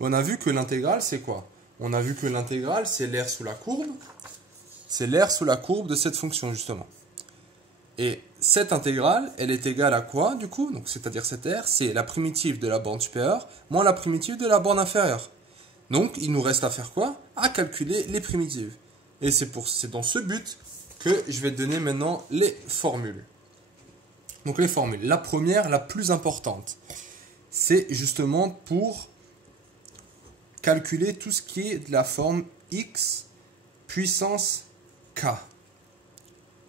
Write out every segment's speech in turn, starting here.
On a vu que l'intégrale, c'est quoi? On a vu que l'intégrale, c'est l'air sous la courbe. C'est l'air sous la courbe de cette fonction, justement. Et cette intégrale, elle est égale à quoi, du coup? Donc, c'est-à-dire cette R, c'est la primitive de la borne supérieure moins la primitive de la borne inférieure. Donc, il nous reste à faire quoi? À calculer les primitives. Et c'est dans ce but que je vais te donner maintenant les formules. Donc, les formules. La première, la plus importante, c'est justement pour calculer tout ce qui est de la forme x puissance k.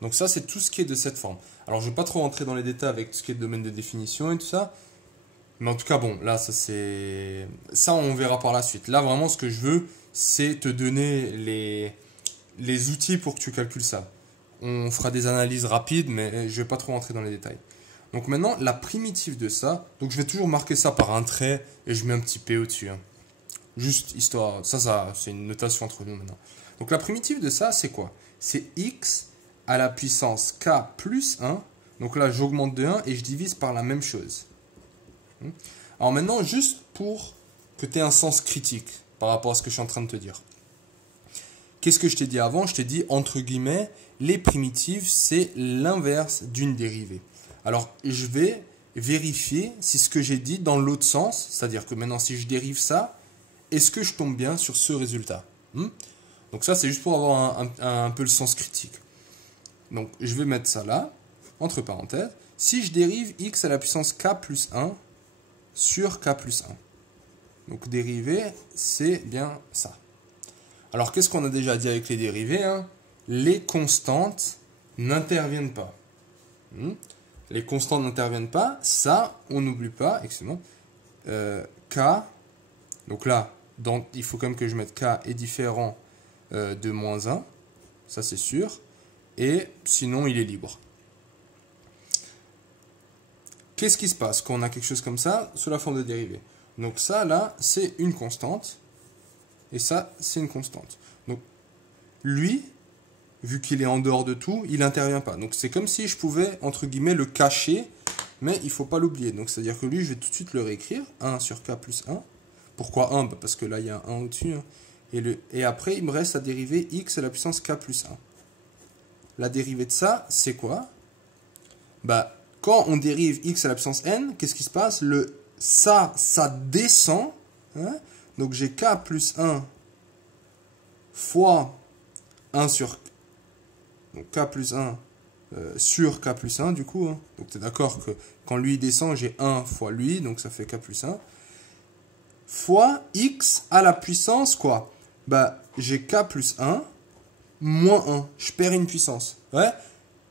Donc ça, c'est tout ce qui est de cette forme. Alors, je ne vais pas trop rentrer dans les détails avec tout ce qui est de domaine de définition et tout ça. Mais en tout cas, bon, là, ça, on verra par la suite. Là, vraiment, ce que je veux, c'est te donner les outils pour que tu calcules ça. On fera des analyses rapides, mais je ne vais pas trop rentrer dans les détails. Donc maintenant, la primitive de ça, donc je vais toujours marquer ça par un trait et je mets un petit P au-dessus. Hein. Juste histoire, ça c'est une notation entre nous maintenant. Donc la primitive de ça, c'est quoi? C'est x à la puissance k plus 1. Donc là, j'augmente de 1 et je divise par la même chose. Alors maintenant, juste pour que tu aies un sens critique par rapport à ce que je suis en train de te dire. Qu'est-ce que je t'ai dit avant? Je t'ai dit, entre guillemets, les primitives, c'est l'inverse d'une dérivée. Alors, je vais vérifier si ce que j'ai dit dans l'autre sens, c'est-à-dire que maintenant, si je dérive ça, est-ce que je tombe bien sur ce résultat? Donc ça, c'est juste pour avoir un peu le sens critique. Donc, je vais mettre ça là, entre parenthèses. Si je dérive x à la puissance k plus 1 sur k plus 1. Donc, dériver, c'est bien ça. Alors, qu'est-ce qu'on a déjà dit avec les dérivées, hein? Les constantes n'interviennent pas. Les constantes n'interviennent pas. Ça, on n'oublie pas, excusez-moi. K, donc là, il faut quand même que je mette k est différent de moins 1. Ça, c'est sûr. Et sinon, il est libre. Qu'est-ce qui se passe quand on a quelque chose comme ça sous la forme de dérivée? Donc ça, là, c'est une constante. Et ça, c'est une constante. Donc, lui, vu qu'il est en dehors de tout, il n'intervient pas. Donc, c'est comme si je pouvais, entre guillemets, le cacher, mais il ne faut pas l'oublier. Donc, c'est-à-dire que lui, je vais tout de suite le réécrire. 1 sur k plus 1. Pourquoi 1? Parce que là, il y a un 1 au-dessus. Hein. Et après, il me reste la dérivée x à la puissance k plus 1. La dérivée de ça, c'est quoi? Bah, quand on dérive x à la puissance n, qu'est-ce qui se passe? Ça descend. Hein? Donc, j'ai k plus 1 fois 1 sur... Donc, k plus 1 sur k plus 1, du coup. Hein. Donc, tu es d'accord que quand lui descend, j'ai 1 fois lui. Donc, ça fait k plus 1. Fois x à la puissance, quoi? Bah, j'ai k plus 1 moins 1. Je perds une puissance. Ouais?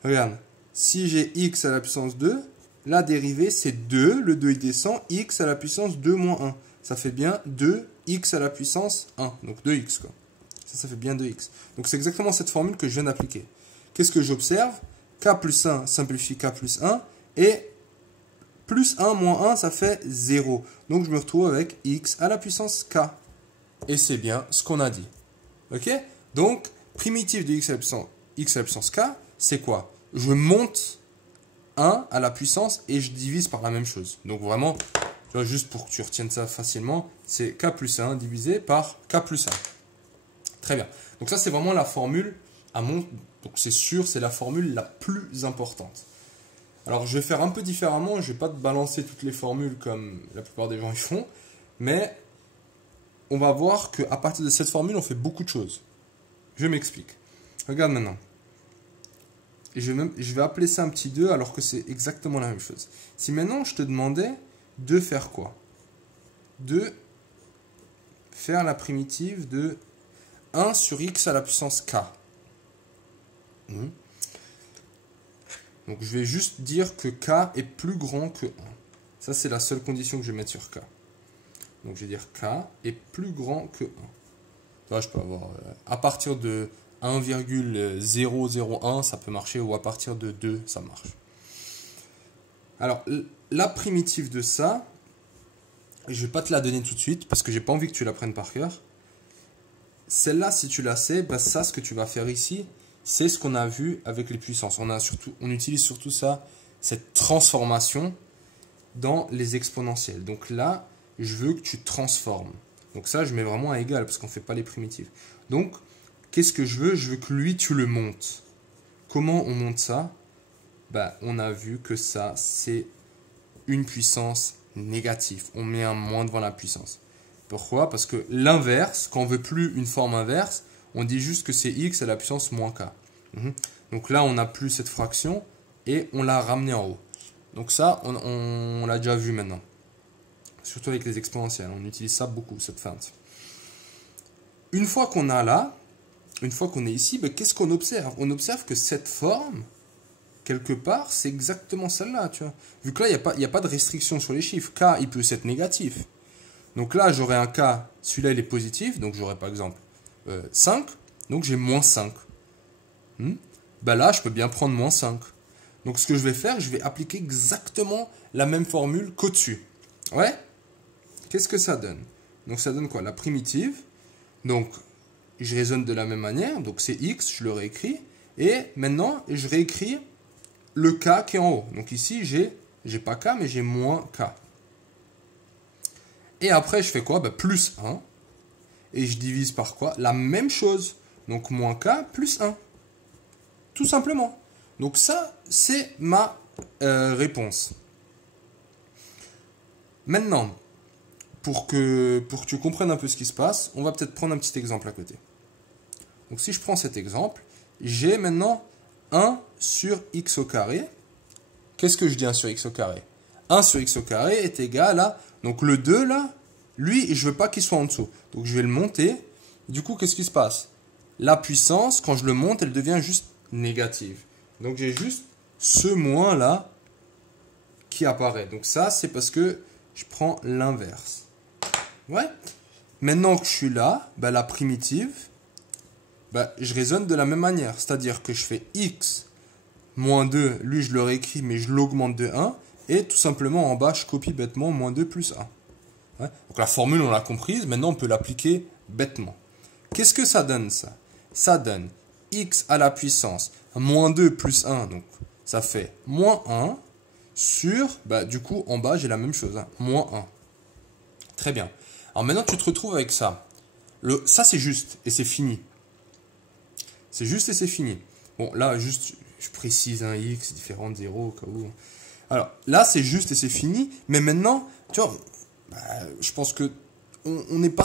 Regarde. Si j'ai x à la puissance 2, la dérivée, c'est 2. Le 2, il descend. X à la puissance 2 moins 1. Ça fait bien 2x à la puissance 1. Donc 2x, quoi. Ça fait bien 2x. Donc c'est exactement cette formule que je viens d'appliquer. Qu'est-ce que j'observe? K plus 1 simplifie K plus 1. Et plus 1 moins 1, ça fait 0. Donc je me retrouve avec x à la puissance k. Et c'est bien ce qu'on a dit. Ok? Donc, primitive de x à la puissance k, c'est quoi? Je monte 1 à la puissance et je divise par la même chose. Donc vraiment, tu vois, juste pour que tu retiennes ça facilement, c'est k plus 1 divisé par k plus 1. Très bien. Donc ça, c'est vraiment la formule donc c'est sûr, c'est la formule la plus importante. Alors, je vais faire un peu différemment. Je ne vais pas te balancer toutes les formules comme la plupart des gens y font. Mais on va voir qu'à partir de cette formule, on fait beaucoup de choses. Je m'explique. Regarde maintenant. Je vais appeler ça un petit 2 alors que c'est exactement la même chose. Si maintenant, je te demandais de faire quoi? De faire la primitive de 1 sur x à la puissance k. Donc, je vais juste dire que k est plus grand que 1. Ça, c'est la seule condition que je vais mettre sur k. Donc, je vais dire k est plus grand que 1. Là, je peux avoir... à partir de 1,001, ça peut marcher, ou à partir de 2, ça marche. Alors, la primitive de ça, je ne vais pas te la donner tout de suite, parce que j'ai pas envie que tu l'apprennes par cœur. Celle-là, si tu la sais, bah ça, ce que tu vas faire ici, c'est ce qu'on a vu avec les puissances. On utilise surtout ça, cette transformation dans les exponentielles. Donc là, je veux que tu transformes. Donc ça, je mets vraiment à égal parce qu'on ne fait pas les primitives. Donc, qu'est-ce que je veux? Je veux que lui, tu le montes. Comment on monte ça? Bah, on a vu que ça, c'est une puissance négative. On met un moins devant la puissance. Pourquoi? Parce que l'inverse, quand on ne veut plus une forme inverse, on dit juste que c'est x à la puissance moins k. Donc là, on n'a plus cette fraction et on l'a ramené en haut. Donc ça, on l'a déjà vu maintenant. Surtout avec les exponentielles. On utilise ça beaucoup, cette feinte. Une fois qu'on a là, une fois qu'on est ici, ben, qu'est-ce qu'on observe? On observe que cette forme, quelque part, c'est exactement celle-là. Tu vois. Vu que là, il n'y a pas de restriction sur les chiffres. K, il peut être négatif. Donc là, j'aurai un K, celui-là, il est positif. Donc j'aurai par exemple 5. Donc j'ai moins 5. Ben là, je peux bien prendre moins 5. Donc ce que je vais faire, je vais appliquer exactement la même formule qu'au-dessus. Ouais? Qu'est-ce que ça donne? Donc ça donne quoi? La primitive. Donc je raisonne de la même manière. Donc c'est x, je le réécris. Et maintenant, je réécris le k qui est en haut. Donc ici, j'ai pas k, mais j'ai moins k. Et après, je fais quoi? Ben, plus 1. Et je divise par quoi? La même chose. Donc moins k plus 1. Tout simplement. Donc ça, c'est ma réponse. Maintenant, pour que tu comprennes un peu ce qui se passe, on va peut-être prendre un petit exemple à côté. Donc si je prends cet exemple, j'ai maintenant 1 sur x au carré. Qu'est-ce que je dis 1 sur x au carré? 1 sur x au carré est égal à... Donc le 2 là, lui, je ne veux pas qu'il soit en dessous. Donc je vais le monter. Du coup, qu'est-ce qui se passe? La puissance, quand je le monte, elle devient juste négative. Donc j'ai juste ce moins là qui apparaît. Donc ça, c'est parce que je prends l'inverse. Ouais. Maintenant que je suis là, bah, la primitive, bah, je raisonne de la même manière. C'est-à-dire que je fais x moins 2, lui je le réécris, mais je l'augmente de 1. Et tout simplement en bas, je copie bêtement moins 2 plus 1. Ouais. Donc la formule, on l'a comprise. Maintenant, on peut l'appliquer bêtement. Qu'est-ce que ça donne ça? Ça donne x à la puissance moins 2 plus 1. Donc ça fait moins 1 sur, bah, du coup, en bas, j'ai la même chose. Hein, moins 1. Très bien. Alors maintenant, tu te retrouves avec ça. Ça, c'est juste et c'est fini. C'est juste et c'est fini. Bon, là, juste, je précise un x différent de 0 au cas où. Alors, là, c'est juste et c'est fini. Mais maintenant, tu vois, bah, je pense que on n'est pas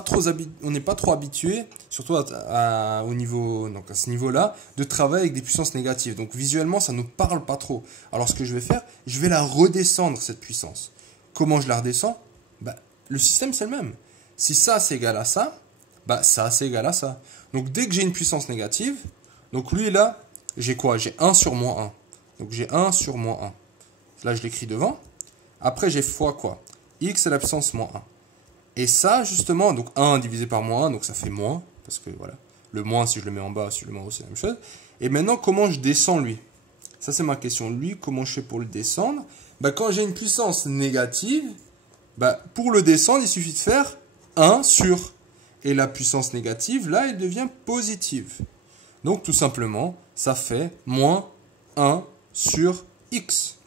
trop habitué, surtout au niveau, donc à ce niveau-là, de travailler avec des puissances négatives. Donc, visuellement, ça ne nous parle pas trop. Alors, ce que je vais faire, je vais la redescendre, cette puissance. Comment je la redescends? Bah, le système, c'est le même. Si ça, c'est égal à ça, bah, ça, c'est égal à ça. Donc, dès que j'ai une puissance négative, donc lui, là, j'ai quoi? J'ai 1 sur moins 1. Donc, j'ai 1 sur moins 1. Là, je l'écris devant. Après, j'ai fois quoi? X à la puissance moins 1. Et ça, justement, donc 1 divisé par moins 1, donc ça fait moins. Parce que, voilà, le moins, si je le mets en bas, si je le mets en haut, c'est la même chose. Et maintenant, comment je descends lui? Ça, c'est ma question. Lui, comment je fais pour le descendre? Bah, quand j'ai une puissance négative, bah, pour le descendre, il suffit de faire 1 sur. Et la puissance négative, là, elle devient positive. Donc, tout simplement, ça fait moins 1 sur x.